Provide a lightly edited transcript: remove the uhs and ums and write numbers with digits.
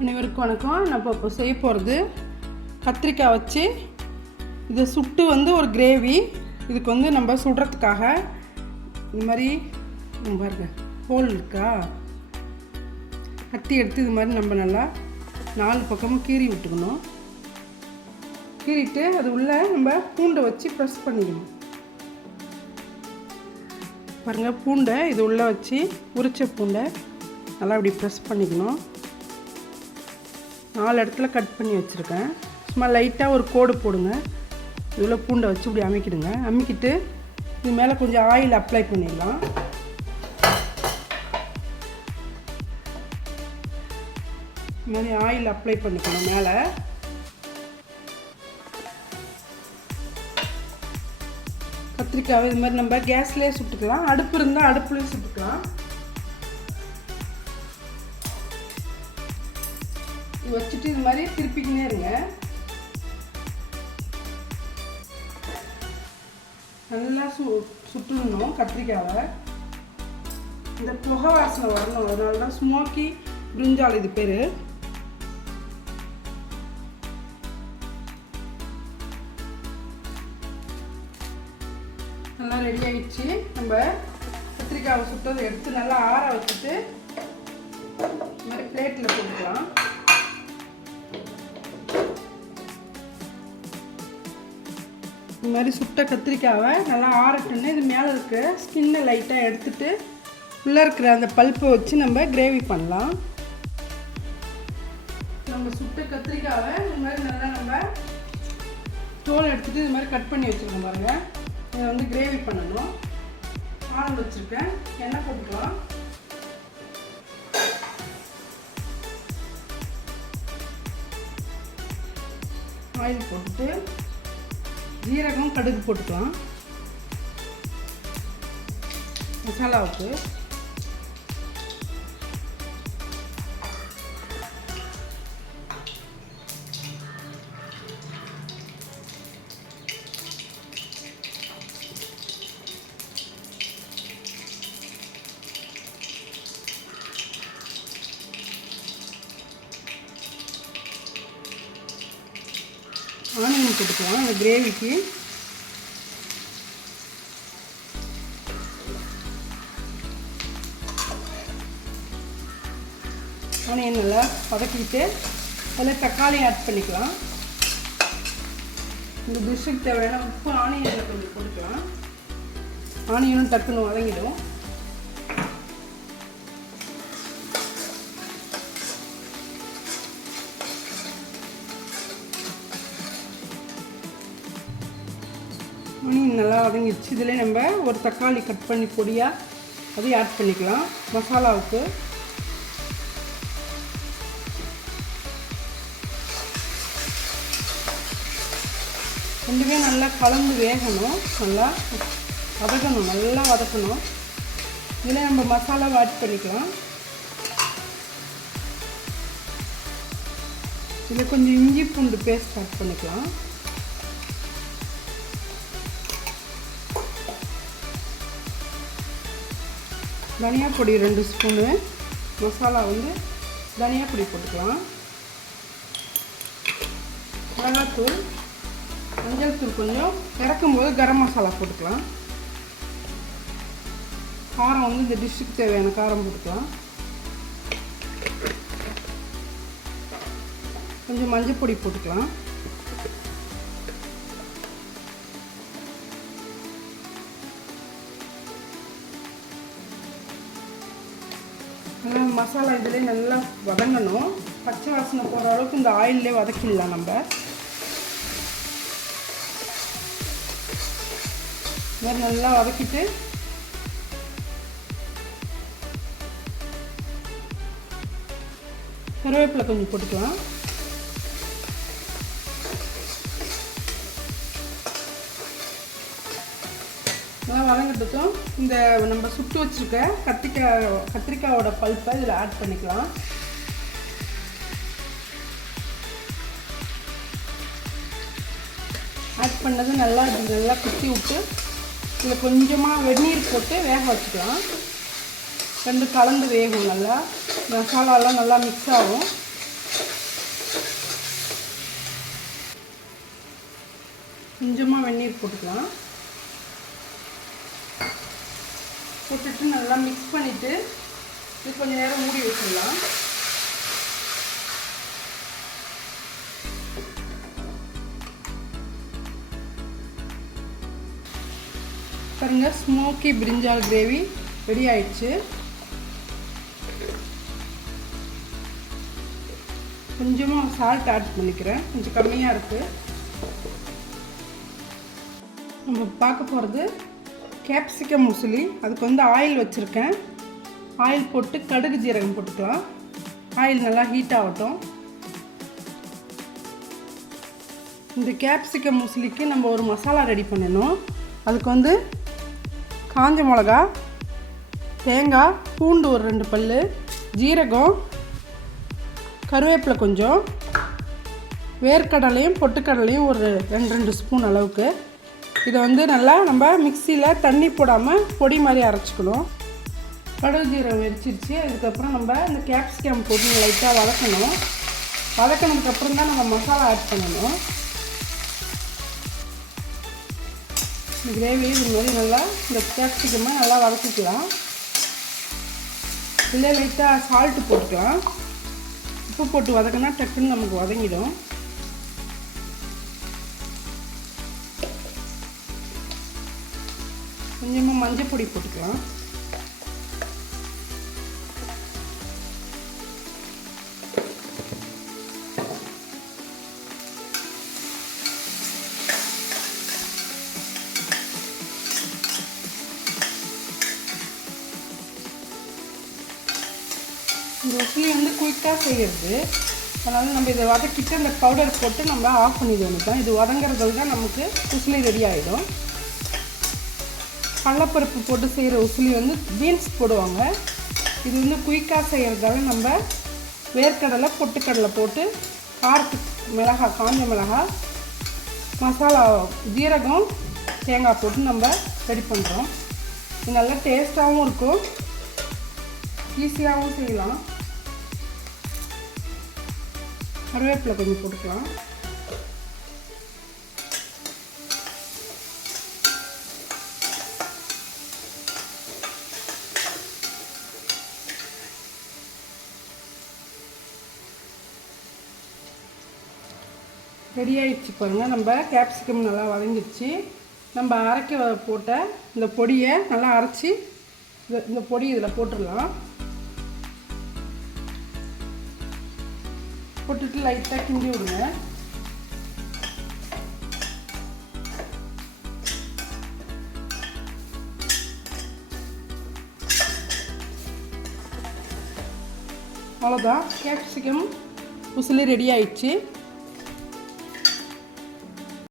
அனைவருக்கும் வணக்கம். நான் இப்போ செய்ய போகிறது கத்திரிக்காய் வச்சு இதை சுட்டு ஒரு கிரேவி. இதுக்கு நம்ம சுடுறதுக்காக இந்த மாதிரி பாருங்க ஹோல் இருக்கா, கத்தி எடுத்து இது மாதிரி நம்ம நல்லா 4 பக்கமும் கீறி விட்டுக்கணும். கீறிட்டு அது உள்ள நம்ம பூண்டை வச்சு ப்ரெஸ் பண்ணிக்கணும். பாருங்கள், பூண்டை இது உள்ளே வச்சு உரிச்ச பூண்டை நல்லா இப்படி ப்ரெஸ் பண்ணிக்கணும். 4 இடத்துல கட் பண்ணி வச்சுருக்கேன். சும்மா லைட்டாக ஒரு கோடு போடுங்க. இவ்வளோ பூண்டை வச்சு இப்படி அமைக்கிடுங்க. அமைக்கிட்டு இது மேலே கொஞ்சம் ஆயில் அப்ளை பண்ணிடலாம். இது மாதிரி ஆயில் அப்ளை பண்ணிக்கணும் மேலே. கத்திரிக்காய் இது மாதிரி நம்ம கேஸ்லேயே சுட்டுக்கலாம், அடுப்பு இருந்தால் அடுப்புலேயும் சுட்டுக்கலாம். வச்சுட்டு இது மாதிரி திருப்பிக்கினே இருங்க. நல்லா சுட்டுடணும் கத்திரிக்காவை. இந்த புகை வாசனை வரணும், அதனால தான் ஸ்மோக்கி பிரிஞ்சால் இது பேர். நல்லா ரெடி ஆகிடுச்சு. நம்ம கத்திரிக்காவை சுட்டதை எடுத்து நல்லா ஆற வச்சுட்டு இந்த மாதிரி பிளேட்டில் போட்டுக்கலாம். இந்த மாதிரி சுட்ட கத்திரிக்காவை நல்லா ஆறட்டுன்னு இது மேலே இருக்க ஸ்கின்னை லைட்டாக எடுத்துட்டு உள்ளே இருக்கிற அந்த பல்ப்பை வச்சு நம்ம கிரேவி பண்ணலாம். நம்ம சுட்ட கத்திரிக்காவை இது மாதிரி நல்லா நம்ம தோல் எடுத்துகிட்டு இது மாதிரி கட் பண்ணி வச்சுருக்கோம் பாருங்கள். இதை கிரேவி பண்ணணும். ஆயில் வச்சுருக்கேன், எண்ணெய் போட்டுக்கலாம். ஆயில் போட்டுட்டு ஜீரகம் கடுகு போட்டுக்கலாம். மசாலாவுக்கு ஆனியன் போட்டுக்கலாம். அந்த கிரேவிக்கு ஆனியன் நல்லா வதக்கிட்டு அதில் தக்காளி ஆட் பண்ணிக்கலாம். இந்த டிஷ்ஷுக்கு தேவையான உப்பு ஆனியனில் கொஞ்சம் போட்டுக்கலாம். ஆனியனும் டக்குன்னு வதங்கிடும். ஆனியன் நல்லா வதங்கிடுச்சு. இதில் நம்ம ஒரு தக்காளி கட் பண்ணி பொடியாக அதையும் ஆட் பண்ணிக்கலாம். மசாலாவுக்கு ரெண்டுமே நல்லா கலந்து வேகணும், நல்லா வதக்கணும், நல்லா வதக்கணும். இதில் நம்ம மசாலாவை ஆட் பண்ணிக்கலாம். இதில் கொஞ்சம் இஞ்சி பூண்டு பேஸ்ட் ஆட் பண்ணிக்கலாம். தனியா பொடி 2 ஸ்பூனு, மசாலா தனியா பொடி போட்டுக்கலாம். மிளகாத்தூள், மஞ்சள் தூள் கொஞ்சம், இறக்கும்போது கரம் மசாலா போட்டுக்கலாம். காரம் இந்த டிஷ்ஷுக்கு தேவையான காரம் போட்டுக்கலாம். கொஞ்சம் மஞ்சள் பொடி போட்டுக்கலாம். நல்லா மசாலா இதிலே நல்லா வதங்கணும். பச்சை வாசனை போகிற அளவுக்கு இந்த ஆயிலே வதக்கிடலாம். நம்ம மாதிரி நல்லா வதக்கிட்டு கருவேப்பிலை கொஞ்சம் போட்டுக்கலாம். நல்லா வதங்கிட்டதும் இந்த நம்ம சுட்டு வச்சுருக்க கத்திரிக்காயோட பல்ப்பை இதில் ஆட் பண்ணிக்கலாம். ஆட் பண்ணது நல்லா குத்தி விட்டு இதில் கொஞ்சமாக வெந்நீர் போட்டு வேக வச்சுக்கலாம். ரெண்டு கலந்து வேகும். நல்லா மசாலாலாம் நல்லா மிக்ஸ் ஆகும். கொஞ்சமாக வெந்நீர் போட்டுக்கலாம். போட்டுட்டு நல்லா மிக்ஸ் பண்ணிவிட்டு இது கொஞ்சம் நேரம் மூடி வச்சிடலாம். பாருங்க, ஸ்மோக்கி பிரிஞ்சால் கிரேவி ரெடி ஆயிடுச்சு. கொஞ்சமாக சால்ட் ஆட் பண்ணிக்கிறேன், கொஞ்சம் கம்மியாக இருக்குது. நம்ம பார்க்க போகிறது கேப்சிகம் முசிலி. அதுக்கு வந்து ஆயில் வச்சுருக்கேன். ஆயில் போட்டு கடுகு ஜீரகம் போட்டுக்கலாம். ஆயில் நல்லா ஹீட் ஆகட்டும். இந்த கேப்சிகம் முசிலிக்கு நம்ம ஒரு மசாலா ரெடி பண்ணணும். அதுக்கு வந்து காஞ்ச மிளகா, தேங்காய், பூண்டு ஒரு 2 பல், ஜீரகம், கருவேப்பிலை கொஞ்சம், வேர்க்கடலையும் பொட்டுக்கடலையும் ஒரு 2 ஸ்பூன் அளவுக்கு. இதை வந்து நல்லா நம்ம மிக்சியில் தண்ணி போடாமல் பொடி மாதிரி அரைச்சிக்கணும். கடுகு ஜீரகம் வெடிச்சிருச்சு. அதுக்கப்புறம் நம்ம இந்த கேப்சிகம் போட்டு லைட்டாக வதக்கணும். வதக்கினதுக்கப்புறம் தான் நம்ம மசாலா ஆட் பண்ணணும். இந்த கிரேவி இது மாதிரி நல்லா இந்த கேப்சிகமை நல்லா வதக்கிக்கலாம். இல்லை லைட்டாக சால்ட்டு போட்டுக்கலாம். உப்பு போட்டு வதக்கினா டக்குன்னு நமக்கு வதங்கிடும். கொஞ்சமாக மஞ்சள் பொடி போட்டுக்கலாம். இந்த உசிலி வந்து குயிக்காக செய்கிறது. அதனால் நம்ம இதை வதக்கிட்டு அந்த பவுடர் போட்டு நம்ம ஆஃப் பண்ணிடுவோம். தான் இது வதங்கிறது தான் நமக்கு உசிலி ரெடி ஆகிடும். கடலைப்பருப்பு போட்டு செய்கிற உசிலி வந்து பீன்ஸ் போடுவாங்க. இது வந்து குயிக்காக செய்கிறதால நம்ம வேர்க்கடலை பொட்டுக்கடலை போட்டு காரத்துக்கு மிளகாய், காஞ்ச மிளகாய், மசாலா, ஜீரகம், தேங்காய் போட்டு நம்ம ரெடி பண்ணுறோம். இது நல்லா டேஸ்ட்டாகவும் இருக்கும், ஈஸியாகவும் செய்யலாம். கருவேப்பிலை கொஞ்சம் போட்டுக்கலாம். ரெடி ஆகிடுச்சு பாருங்கள். நம்ம கேப்சிகம் நல்லா வதங்கிடுச்சு. நம்ம அரைக்க போட்ட இந்த பொடியை நல்லா அரைச்சி இந்த பொடி இதில் போட்டுடலாம். போட்டுட்டு லைட்டாக கிண்டி விடுங்க. அவ்வளோதான், கேப்சிகம் உசிலி ரெடி ஆயிடுச்சு.